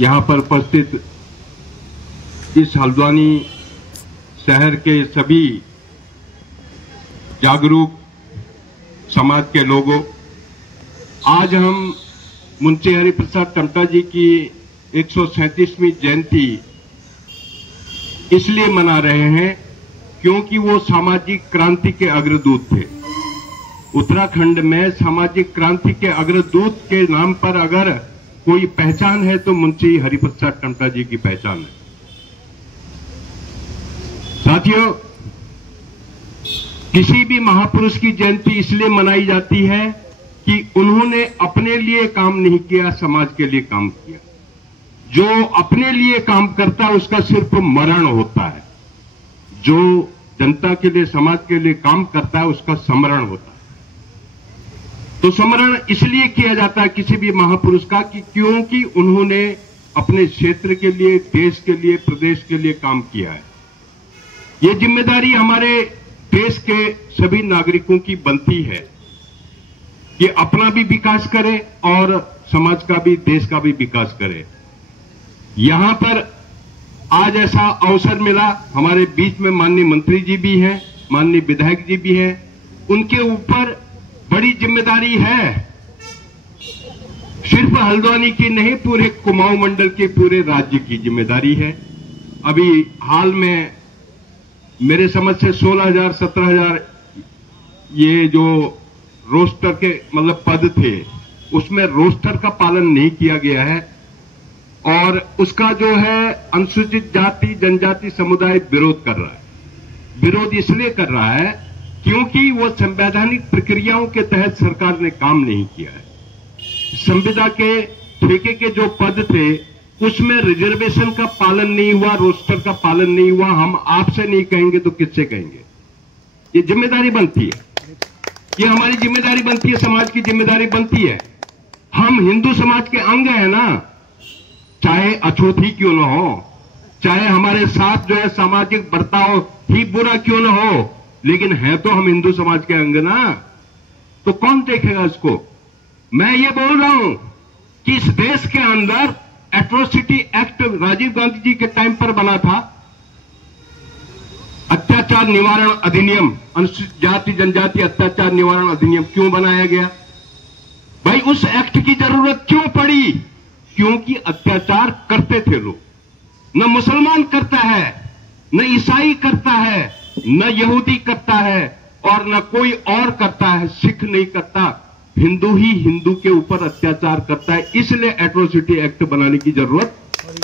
यहाँ पर उपस्थित इस हल्द्वानी शहर के सभी जागरूक समाज के लोगों, आज हम मुंशी हरिप्रसाद टमटा जी की 137वीं जयंती इसलिए मना रहे हैं क्योंकि वो सामाजिक क्रांति के अग्रदूत थे। उत्तराखंड में सामाजिक क्रांति के अग्रदूत के नाम पर अगर कोई पहचान है तो मुंशी हरिप्रसाद टमटा जी की पहचान है। साथियों, किसी भी महापुरुष की जयंती इसलिए मनाई जाती है कि उन्होंने अपने लिए काम नहीं किया, समाज के लिए काम किया। जो अपने लिए काम करता है उसका सिर्फ मरण होता है, जो जनता के लिए, समाज के लिए काम करता है उसका स्मरण होता है। तो स्मरण इसलिए किया जाता है किसी भी महापुरुष का कि क्योंकि उन्होंने अपने क्षेत्र के लिए, देश के लिए, प्रदेश के लिए काम किया है। ये जिम्मेदारी हमारे देश के सभी नागरिकों की बनती है कि अपना भी विकास करे और समाज का भी, देश का भी विकास करे। यहां पर आज ऐसा अवसर मिला, हमारे बीच में माननीय मंत्री जी भी हैं, माननीय विधायक जी भी हैं, उनके ऊपर बड़ी जिम्मेदारी है। सिर्फ हल्द्वानी की नहीं, पूरे कुमाऊं मंडल के पूरे राज्य की जिम्मेदारी है। अभी हाल में मेरे समझ से 16,000 17,000 ये जो रोस्टर के मतलब पद थे, उसमें रोस्टर का पालन नहीं किया गया है और उसका जो है अनुसूचित जाति जनजाति समुदाय विरोध कर रहा है। विरोध इसलिए कर रहा है क्योंकि वो संवैधानिक प्रक्रियाओं के तहत सरकार ने काम नहीं किया है। संविदा के ठेके के जो पद थे उसमें रिजर्वेशन का पालन नहीं हुआ, रोस्टर का पालन नहीं हुआ। हम आपसे नहीं कहेंगे तो किससे कहेंगे? ये जिम्मेदारी बनती है, ये हमारी जिम्मेदारी बनती है, समाज की जिम्मेदारी बनती है। हम हिंदू समाज के अंग हैं ना, चाहे अछूत ही क्यों न हो, चाहे हमारे साथ जो है सामाजिक बर्ताव ही बुरा क्यों न हो, लेकिन है तो हम हिंदू समाज के अंग ना। तो कौन देखेगा इसको? मैं ये बोल रहा हूं कि इस देश के अंदर एट्रोसिटी एक्ट राजीव गांधी जी के टाइम पर बना था, अत्याचार निवारण अधिनियम, अनुसूचित जाति जनजाति अत्याचार निवारण अधिनियम क्यों बनाया गया? भाई उस एक्ट की जरूरत क्यों पड़ी? क्योंकि अत्याचार करते थे लोग। न मुसलमान करता है, न ईसाई करता है, न यहूदी करता है और न कोई और करता है, सिख नहीं करता, हिंदू ही हिंदू के ऊपर अत्याचार करता है। इसलिए एट्रोसिटी एक्ट बनाने की जरूरत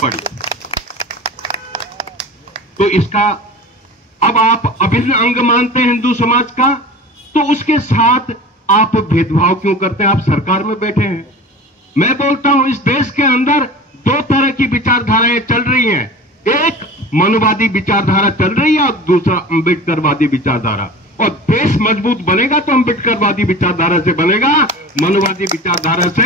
पड़ी। तो इसका अब आप अभिन्न अंग मानते हैं हिंदू समाज का, तो उसके साथ आप भेदभाव क्यों करते हैं? आप सरकार में बैठे हैं। मैं बोलता हूं इस देश के अंदर दो तरह की विचारधाराएं चल रही हैं। एक मनुवादी विचारधारा चल रही है और दूसरा अम्बेडकरवादी विचारधारा। और देश मजबूत बनेगा तो अम्बेडकरवादी विचारधारा से बनेगा, मनुवादी विचारधारा से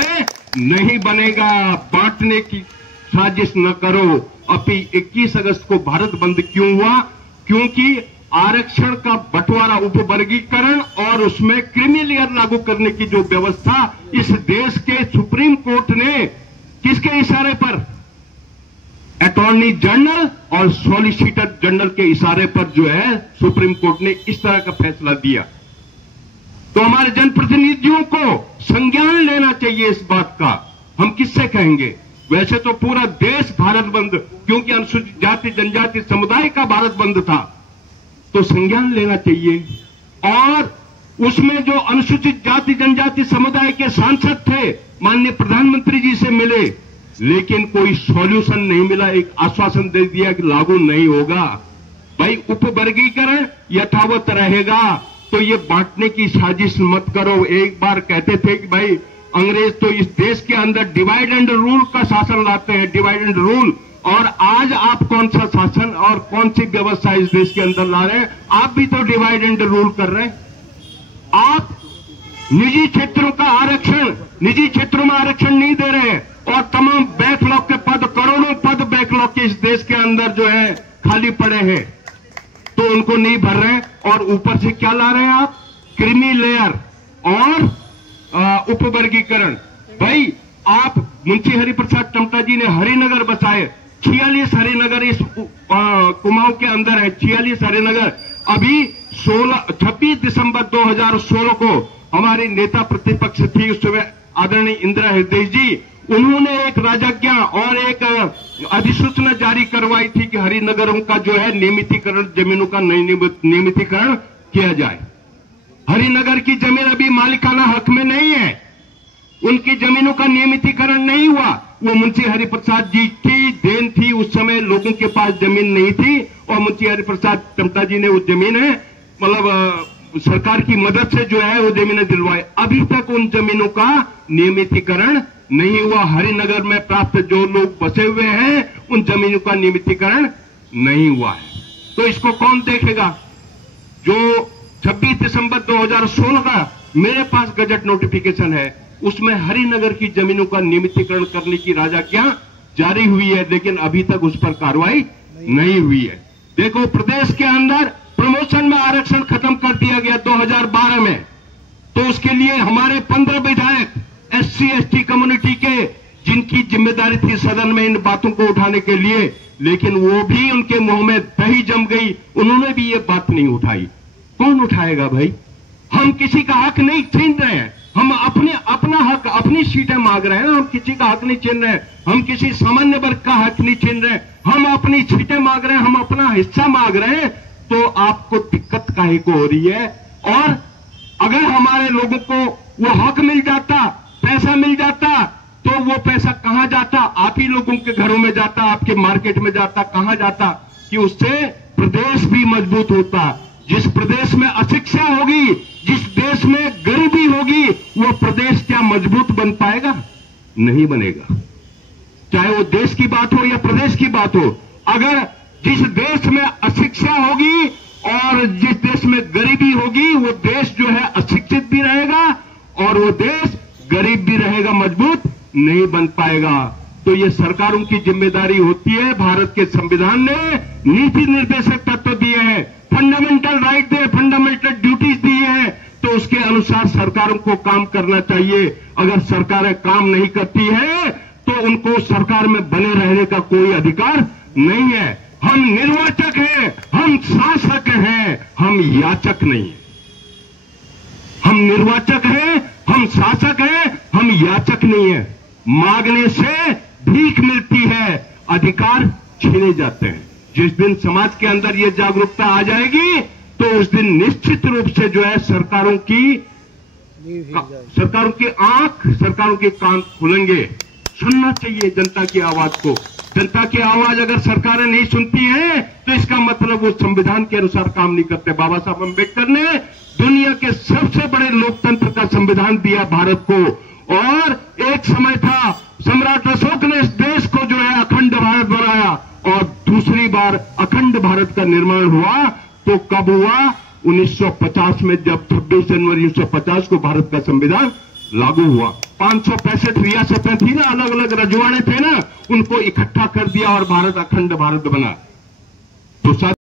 नहीं बनेगा। बांटने की साजिश न करो। अभी 21 अगस्त को भारत बंद क्यों हुआ? क्योंकि आरक्षण का बंटवारा, उपवर्गीकरण और उसमें क्रीमी लेयर लागू करने की जो व्यवस्था इस देश के सुप्रीम कोर्ट ने किसके इशारे पर? अटॉर्नी जनरल और सॉलिसिटर जनरल के इशारे पर जो है सुप्रीम कोर्ट ने इस तरह का फैसला दिया। तो हमारे जनप्रतिनिधियों को संज्ञान लेना चाहिए इस बात का। हम किससे कहेंगे? वैसे तो पूरा देश भारत बंद, क्योंकि अनुसूचित जाति जनजाति समुदाय का भारत बंद था, तो संज्ञान लेना चाहिए। और उसमें जो अनुसूचित जाति जनजाति समुदाय के सांसद थे, माननीय प्रधानमंत्री जी से मिले, लेकिन कोई सॉल्यूशन नहीं मिला। एक आश्वासन दे दिया कि लागू नहीं होगा। भाई उपवर्गीकरण यथावत रहेगा, तो ये बांटने की साजिश मत करो। एक बार कहते थे कि भाई अंग्रेज तो इस देश के अंदर डिवाइड एंड रूल का शासन लाते हैं, डिवाइड एंड रूल। और आज आप कौन सा शासन और कौन सी व्यवस्था इस देश के अंदर ला रहे हैं? आप भी तो डिवाइड एंड रूल कर रहे हैं। आप निजी क्षेत्रों का आरक्षण, निजी क्षेत्रों में आरक्षण नहीं दे रहे हैं और तमाम बैकलॉग के पद, करोड़ों पद बैकलॉग के इस देश के अंदर जो है खाली पड़े हैं, तो उनको नहीं भर रहे हैं। और ऊपर से क्या ला रहे हैं आप? क्रीमी लेयर और उपवर्गीकरण। भाई आप मुंशी हरिप्रसाद टमटा जी ने हरिनगर बसाए, 46 हरिनगर इस कुमाऊं के अंदर है, 46 हरिनगर। अभी 26 दिसंबर 2016 को हमारी नेता प्रतिपक्ष थी उस समय आदरणीय इंदिरा हृदय जी, उन्होंने एक राजज्ञा और एक अधिसूचना जारी करवाई थी कि हरिनगरों का जो है नियमितीकरण, जमीनों का नियमितीकरण किया जाए। हरिनगर की जमीन अभी मालिकाना हक में नहीं है, उनकी जमीनों का नियमितीकरण नहीं हुआ। वो मुंशी हरिप्रसाद जी की देन थी, उस समय लोगों के पास जमीन नहीं थी और मुंशी हरिप्रसाद टमटा जी ने वो जमीन है मतलब सरकार की मदद से जो है वो जमीनें दिलवाई। अभी तक उन जमीनों का नियमितीकरण नहीं हुआ। हरिनगर में प्राप्त जो लोग बसे हुए हैं उन जमीनों का नियमितीकरण नहीं हुआ है, तो इसको कौन देखेगा? जो 26 दिसंबर 2016 का मेरे पास गजट नोटिफिकेशन है, उसमें हरिनगर की जमीनों का नियमितीकरण करने की राजज्ञा जारी हुई है, लेकिन अभी तक उस पर कार्रवाई नहीं हुई है। देखो, प्रदेश के अंदर प्रमोशन में आरक्षण खत्म कर दिया गया 2012 में, तो उसके लिए हमारे 15 विधायक SC ST कम्युनिटी के, जिनकी जिम्मेदारी थी सदन में इन बातों को उठाने के लिए, लेकिन वो भी उनके मुंह में दही जम गई, उन्होंने भी ये बात नहीं उठाई। कौन उठाएगा भाई? हम किसी का हक नहीं छीन रहे हैं, हम अपना हक, अपनी सीटें मांग रहे हैं, हम किसी का हक नहीं छीन रहे हैं, हम किसी सामान्य वर्ग का हक नहीं छीन रहे हैं, हम अपनी सीटें मांग रहे हैं, हम अपना हिस्सा मांग रहे हैं। तो आपको दिक्कत काहे को हो रही है? और अगर हमारे लोगों को वो हक मिल जाता, पैसा मिल जाता, तो वो पैसा कहां जाता? आप ही लोगों के घरों में जाता, आपके मार्केट में जाता, कहां जाता? कि उससे प्रदेश भी मजबूत होता। जिस प्रदेश में अशिक्षा होगी, जिस देश में गरीबी होगी, वो प्रदेश क्या मजबूत बन पाएगा? नहीं बनेगा। चाहे वो देश की बात हो या प्रदेश की बात हो, अगर जिस देश में अशिक्षा होगी और जिस देश में गरीबी होगी, वो देश जो है अशिक्षित भी रहेगा और वो देश गरीब भी रहेगा, मजबूत नहीं बन पाएगा। तो ये सरकारों की जिम्मेदारी होती है। भारत के संविधान ने नीति निर्देशक तत्व दिए हैं, फंडामेंटल राइट दिए, फंडामेंटल ड्यूटीज दी है, तो उसके अनुसार सरकारों को काम करना चाहिए। अगर सरकारें काम नहीं करती है तो उनको सरकार में बने रहने का कोई अधिकार नहीं है। हम निर्वाचक हैं, हम शासक हैं, हम याचक नहीं हैं। हम निर्वाचक हैं, हम शासक हैं, हम याचक नहीं हैं। मांगने से भीख मिलती है, अधिकार छीने जाते हैं। जिस दिन समाज के अंदर ये जागरूकता आ जाएगी तो उस दिन निश्चित रूप से जो है सरकारों की आंख, सरकारों के कान खुलेंगे। सुनना चाहिए जनता की आवाज को। जनता की आवाज अगर सरकारें नहीं सुनती हैं तो इसका मतलब वो संविधान के अनुसार काम नहीं करते। बाबा साहब अम्बेडकर ने दुनिया के सबसे बड़े लोकतंत्र का संविधान दिया भारत को, और एक समय था सम्राट अशोक ने इस देश को जो है अखंड भारत बनाया, और दूसरी बार अखंड भारत का निर्माण हुआ तो कब हुआ? 1950 में, जब 26 जनवरी 1950 को भारत का संविधान लागू हुआ। 565 रियासतें थी ना, अलग अलग रजवाड़े थे ना, उनको इकट्ठा कर दिया और भारत अखंड भारत बना। तो